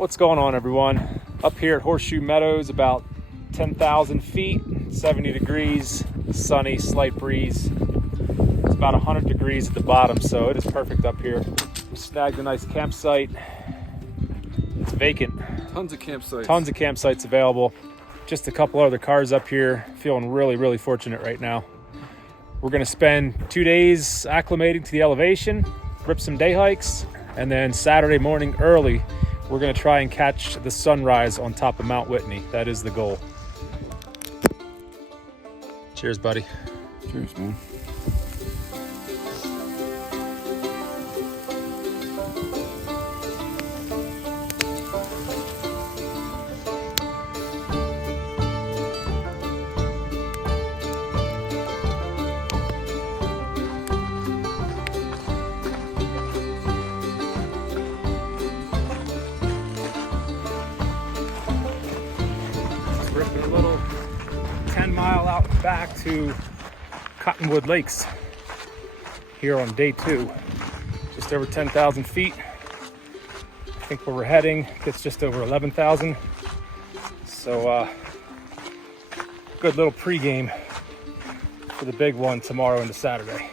What's going on, everyone? Up here at Horseshoe Meadows, about 10,000 feet, 70 degrees, sunny, slight breeze. It's about 100 degrees at the bottom, so it is perfect up here. We snagged a nice campsite. It's vacant. Tons of campsites. Tons of campsites available. Just a couple other cars up here. Feeling really fortunate right now. We're gonna spend 2 days acclimating to the elevation, rip some day hikes, and then Saturday morning early, we're gonna try and catch the sunrise on top of Mount Whitney. That is the goal. Cheers, buddy. Cheers, man. Ripping a little 10-mile out back to Cottonwood Lakes here on day 2. Just over 10,000 feet. I think where we're heading gets just over 11,000. So good little pregame for the big one tomorrow into Saturday.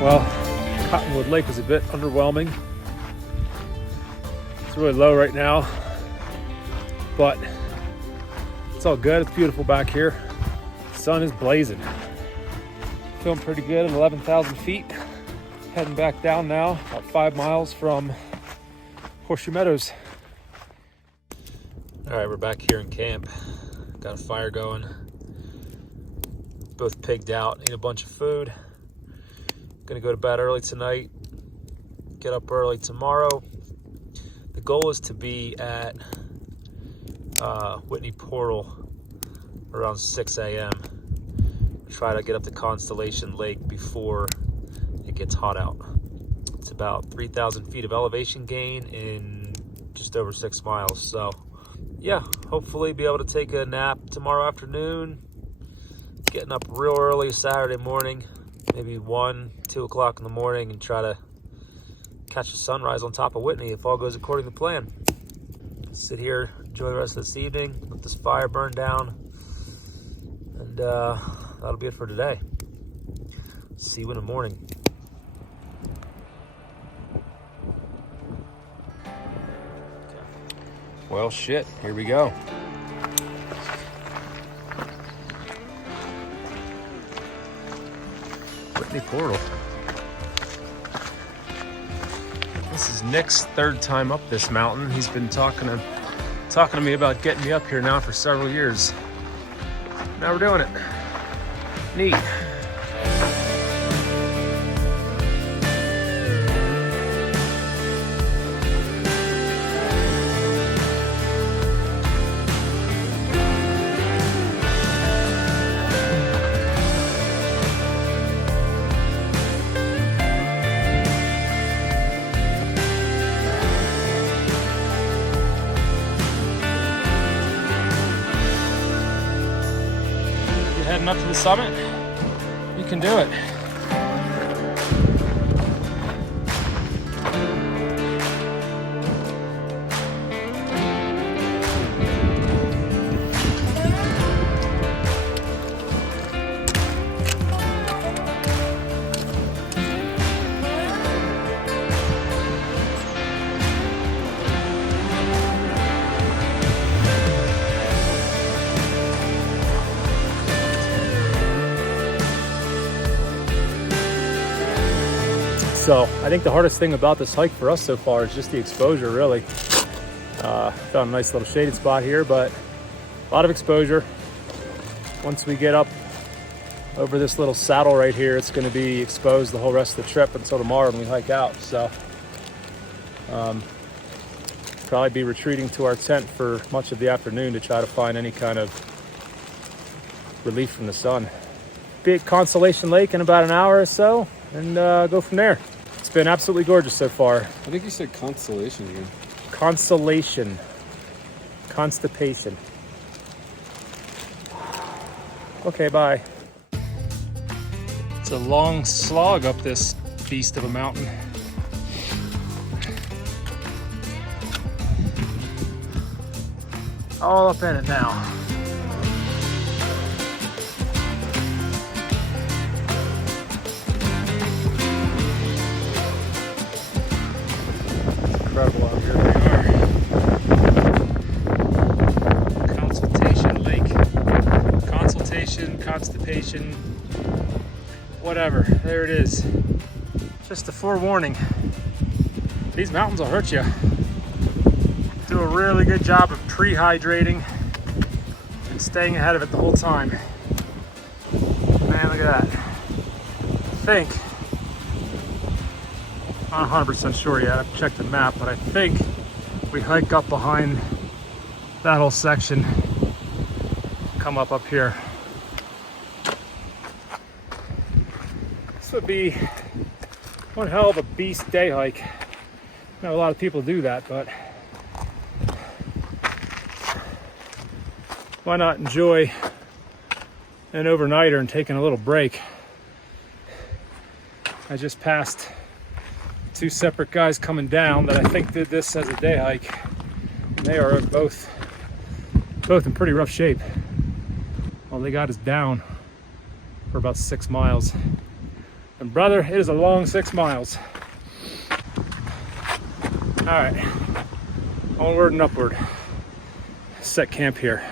Well, Cottonwood Lake is a bit underwhelming. It's really low right now, but it's all good. It's beautiful back here. The sun is blazing. Feeling pretty good at 11,000 feet. Heading back down now, about 5 miles from Horseshoe Meadows. All right, we're back here in camp. Got a fire going. Both pigged out, ate a bunch of food. Gonna go to bed early tonight, get up early tomorrow. The goal is to be at Whitney Portal around 6 a.m. Try to get up to Constellation Lake before it gets hot out. It's about 3,000 feet of elevation gain in just over 6 miles. So yeah, hopefully be able to take a nap tomorrow afternoon, getting up real early Saturday morning, maybe 1, 2 o'clock in the morning, and try to catch the sunrise on top of Whitney if all goes according to plan. Sit here, enjoy the rest of this evening, let this fire burn down, and that'll be it for today. See you in the morning. Well, shit, here we go. Whitney Portal. This is Nick's 3rd time up this mountain. He's been talking to me about getting me up here now for several years. Now we're doing it. Neat. Heading up to the summit, you can do it. So I think the hardest thing about this hike for us so far is just the exposure, really. Found a nice little shaded spot here, but a lot of exposure. Once we get up over this little saddle right here, it's going to be exposed the whole rest of the trip until tomorrow when we hike out. So probably be retreating to our tent for much of the afternoon to try to find any kind of relief from the sun. Be at Constellation Lake in about an hour or so and go from there. It's been absolutely gorgeous so far. I think you said constellation again. Constellation. Constipation. Okay, bye. It's a long slog up this beast of a mountain. All up in it now. Incredible out here. We are. Consultation Lake. Consultation, constipation, whatever. There it is. Just a forewarning. These mountains will hurt you. Do a really good job of pre-hydrating and staying ahead of it the whole time. Man, look at that. I think, I'm not 100% sure yet, I've checked the map, but I think we hike up behind that whole section, come up here. This would be one hell of a beast day hike. I know a lot of people do that, but why not enjoy an overnighter and taking a little break? I just passed two separate guys coming down that I think did this as a day hike, and they are both in pretty rough shape. All they got is down for about 6 miles. And brother, it is a long 6 miles. All right, onward and upward. Set camp here.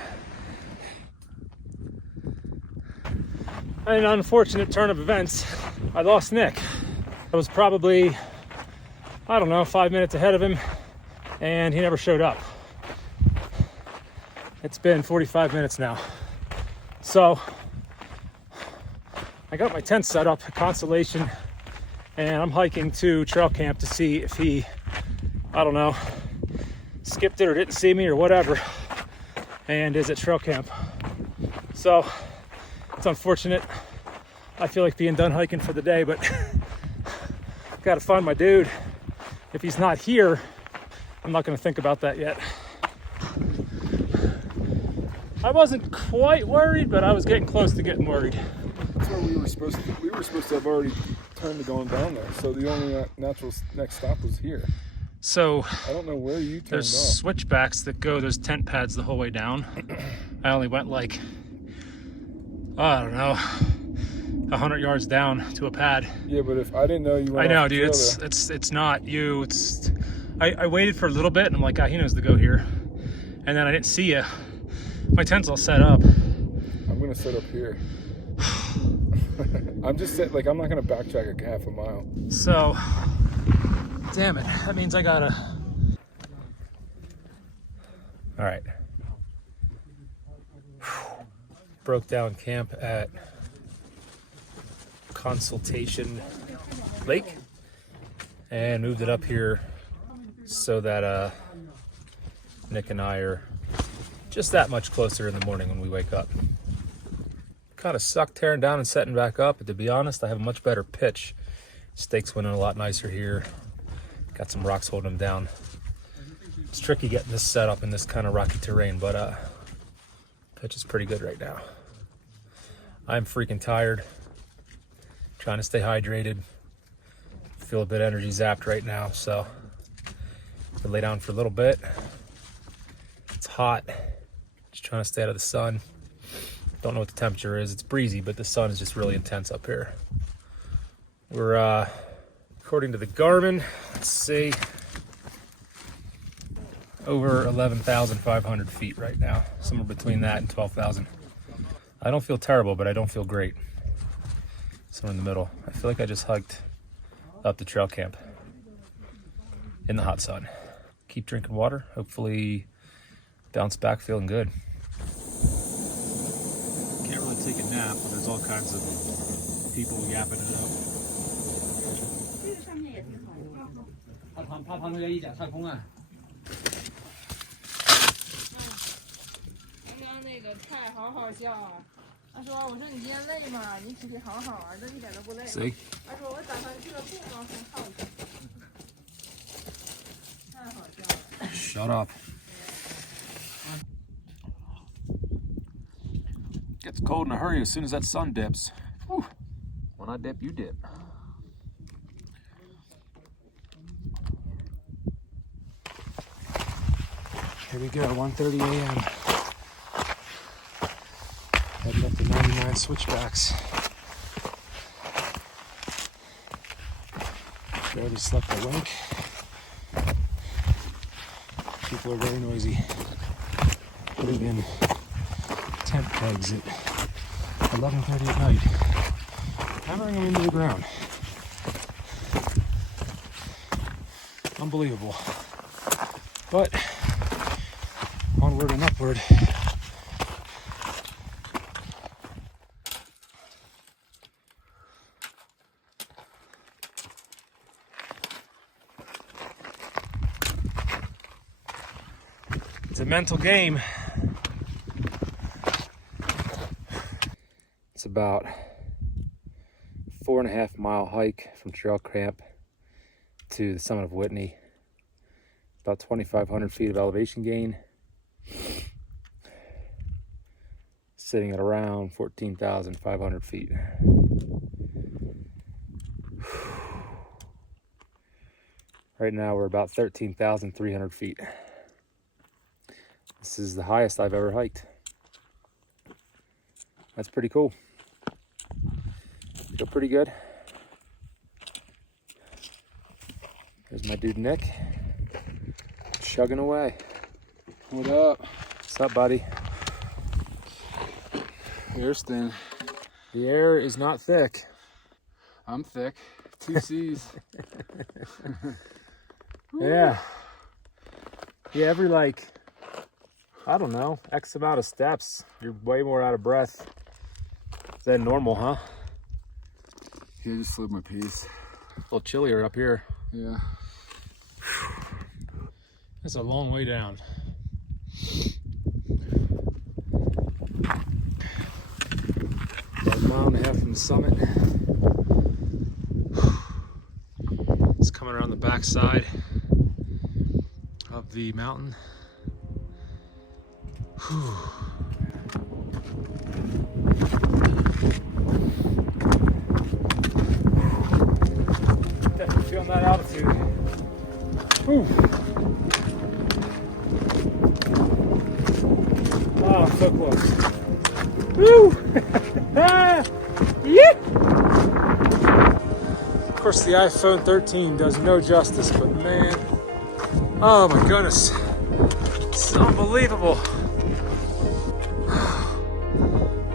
In an unfortunate turn of events, I lost Nick. I was probably, I don't know, 5 minutes ahead of him, and he never showed up. It's been 45 minutes now. So I got my tent set up at Constellation, and I'm hiking to trail camp to see if he, I don't know, skipped it or didn't see me or whatever, and is at trail camp. So it's unfortunate. I feel like being done hiking for the day, but gotta find my dude. If he's not here, I'm not gonna think about that yet. I wasn't quite worried, but I was getting close to getting worried. That's where we were supposed to have already turned to going down there. So the only natural next stop was here. So I don't know where you turned there's off. switchbacks that go, there's tent pads the whole way down. I only went like, I don't know, 100 yards down to a pad. Yeah, but if I didn't know you went I know, off the dude, trail it's not you. I waited for a little bit and I'm like, he knows to go here. And then I didn't see you. My tent's all set up. I'm gonna set up here. I'm just set, like, I'm not gonna backtrack a half a mile. So, damn it. That means I gotta. All right. Broke down camp at Consultation Lake and moved it up here so that Nick and I are just that much closer in the morning when we wake up. Kind of sucked tearing down and setting back up, but to be honest, I have a much better pitch. Stakes went in a lot nicer here. Got some rocks holding them down. It's tricky getting this set up in this kind of rocky terrain, but pitch is pretty good right now. I'm freaking tired. Trying to stay hydrated. Feel a bit energy zapped right now, so I'll lay down for a little bit. It's hot. Just trying to stay out of the sun. Don't know what the temperature is. It's breezy, but the sun is just really intense up here. We're, according to the Garmin, let's see, over 11,500 feet right now. Somewhere between that and 12,000. I don't feel terrible, but I don't feel great. Somewhere in the middle. I feel like I just hiked up the trail camp in the hot sun. keep drinking water. Hopefully bounce back feeling good. Can't really take a nap, but there's all kinds of people yapping it up. 菜好好笑啊！他说：“我说你今天累吗？你出去好好玩的，一点都不累。” See? 他说：“我打算去个不高兴耗一下。”太好笑了。 Shut up. Gets cold in a hurry as soon as that sun dips. Whew. When I dip, you dip. Here we go, 1:30 a.m. Heading up to 99 switchbacks. Barely slept awake. People are very noisy. Putting in tent pegs at 11:30 at night. Hammering them into the ground. Unbelievable. But onward and upward. It's a mental game. It's about 4.5 mile hike from trail camp to the summit of Whitney. About 2,500 feet of elevation gain. Sitting at around 14,500 feet. Right now we're about 13,300 feet. This is the highest I've ever hiked. That's pretty cool. Feel pretty good. There's my dude Nick, chugging away. What up? What's up, buddy? Air's thin. The air is not thick. I'm thick. 2 C's. Yeah. Yeah, every I don't know, X amount of steps, you're way more out of breath than normal, huh? Yeah, just slowed my pace. A little chillier up here. Yeah. That's a long way down. About 1.5 miles from the summit. It's coming around the backside of the mountain. Definitely feeling that altitude. Whew. Oh, so close. Woo! Yeah! Of course, the iPhone 13 does no justice, but man, oh my goodness, it's unbelievable.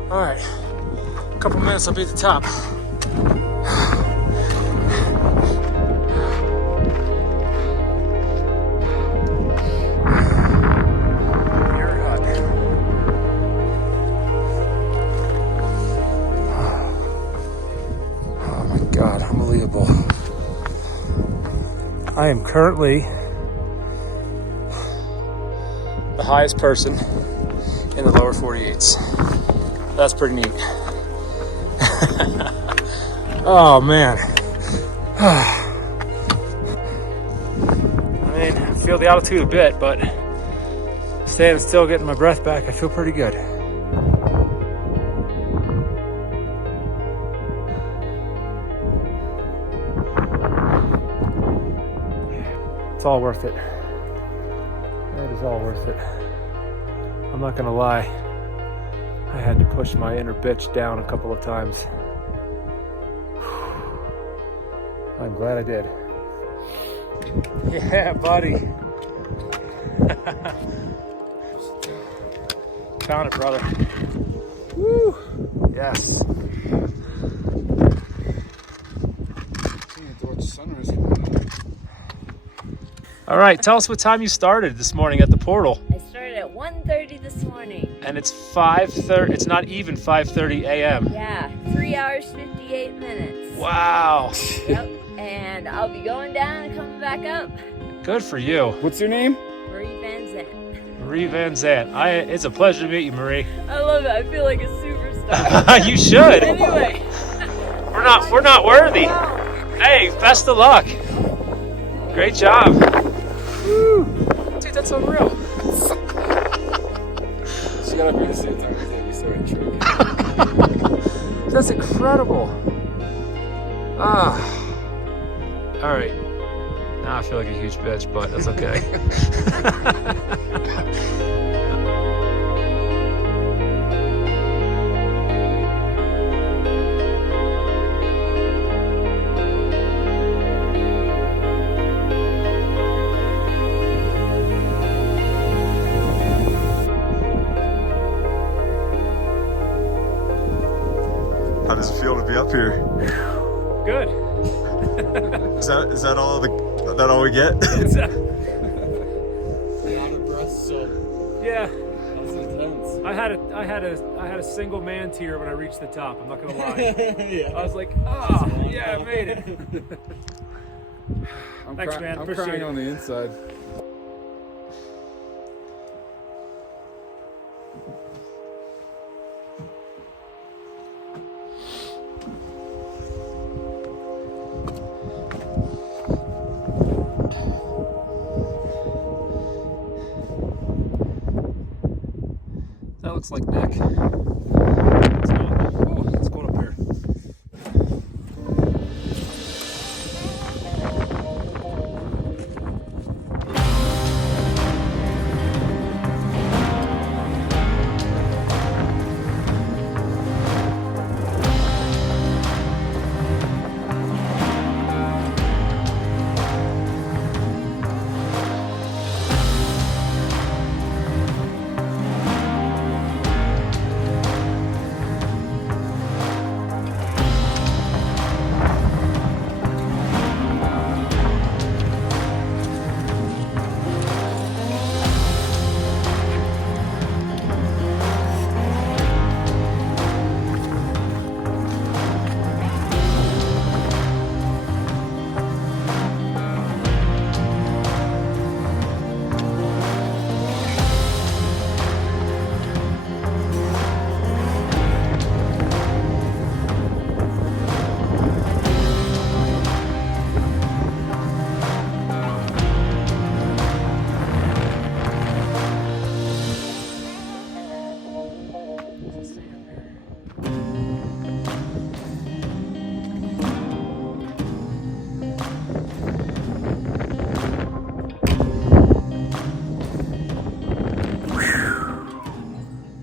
All right, a couple minutes, I'll be at the top. Oh my God, unbelievable. I am currently the highest person in the lower 48s. That's pretty neat. Oh man. I mean, I feel the altitude a bit, but staying still, getting my breath back, I feel pretty good. It's all worth it. It is all worth it. I'm not gonna lie. I had to push my inner bitch down a couple of times. I'm glad I did. Yeah, buddy. Found it, brother. Woo! Yes. I need to watch the sunrise coming up. All right, tell us what time you started this morning at the portal. I started at 1:30 this morning. And it's 5:30. It's not even 5:30 a.m. Yeah, 3 hours 58 minutes. Wow. Yep. And I'll be going down and coming back up. Good for you. What's your name? Marie Van Zandt. Marie Van Zandt. It's a pleasure to meet you, Marie. I love it. I feel like a superstar. You should. Anyway. We're not worthy. Hey, best of luck. Great job. Woo. Dude, that's unreal. She got up here the same time as me, so intro. That's incredible. All right. Now I feel like a huge bitch, but that's okay. How does it feel to be up here? Good. Is that all we get? Yeah. That's intense. I had a single man tear when I reached the top. I'm not gonna lie. Yeah. I was like, yeah, I made it. Thanks, man. I'm Appreciate crying it. on the inside. That looks like Nick. Let's go up here.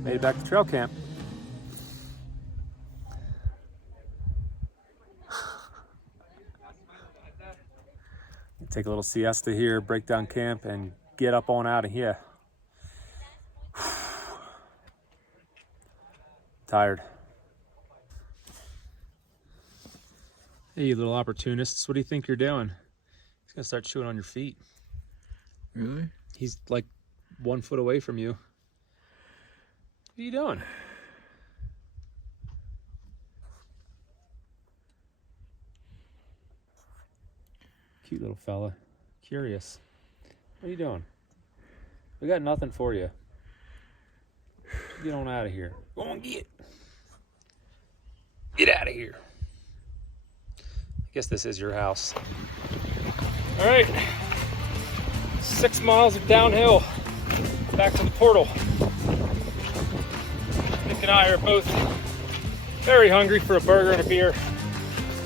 Made it back to trail camp. Take a little siesta here, break down camp, and get up on out of here. Tired. Hey, you little opportunists, what do you think you're doing? He's gonna start chewing on your feet. Really? He's like 1 foot away from you. What are you doing? Cute little fella. Curious. What are you doing? We got nothing for you. Just get on out of here. Go on, get out of here. I guess this is your house. All right. 6 miles of downhill back to the portal. Nick and I are both very hungry for a burger and a beer,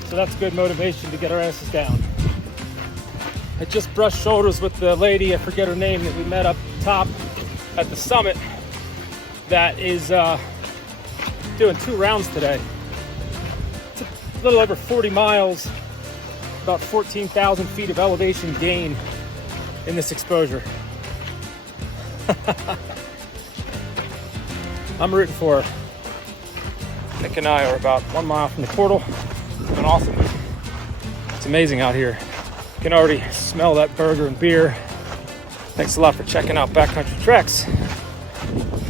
so that's good motivation to get our asses down. I just brushed shoulders with the lady, I forget her name, that we met up top at the summit that is doing 2 rounds today. It's a little over 40 miles, about 14,000 feet of elevation gain in this exposure. I'm rooting for her. Nick and I are about 1 mile from the portal. It's been awesome. It's amazing out here. You can already smell that burger and beer Thanks a lot for checking out Backcountry Treks.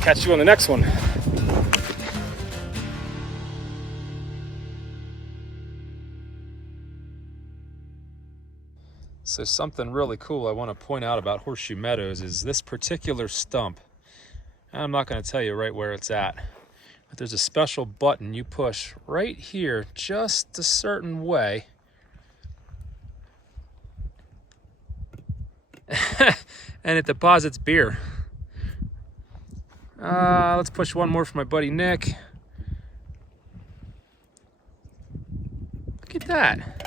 Catch you on the next one. So something really cool I want to point out about Horseshoe Meadows is this particular stump. I'm not going to tell you right where it's at, but there's a special button you push right here just a certain way. And it deposits beer. Let's push one more for my buddy Nick. Look at that.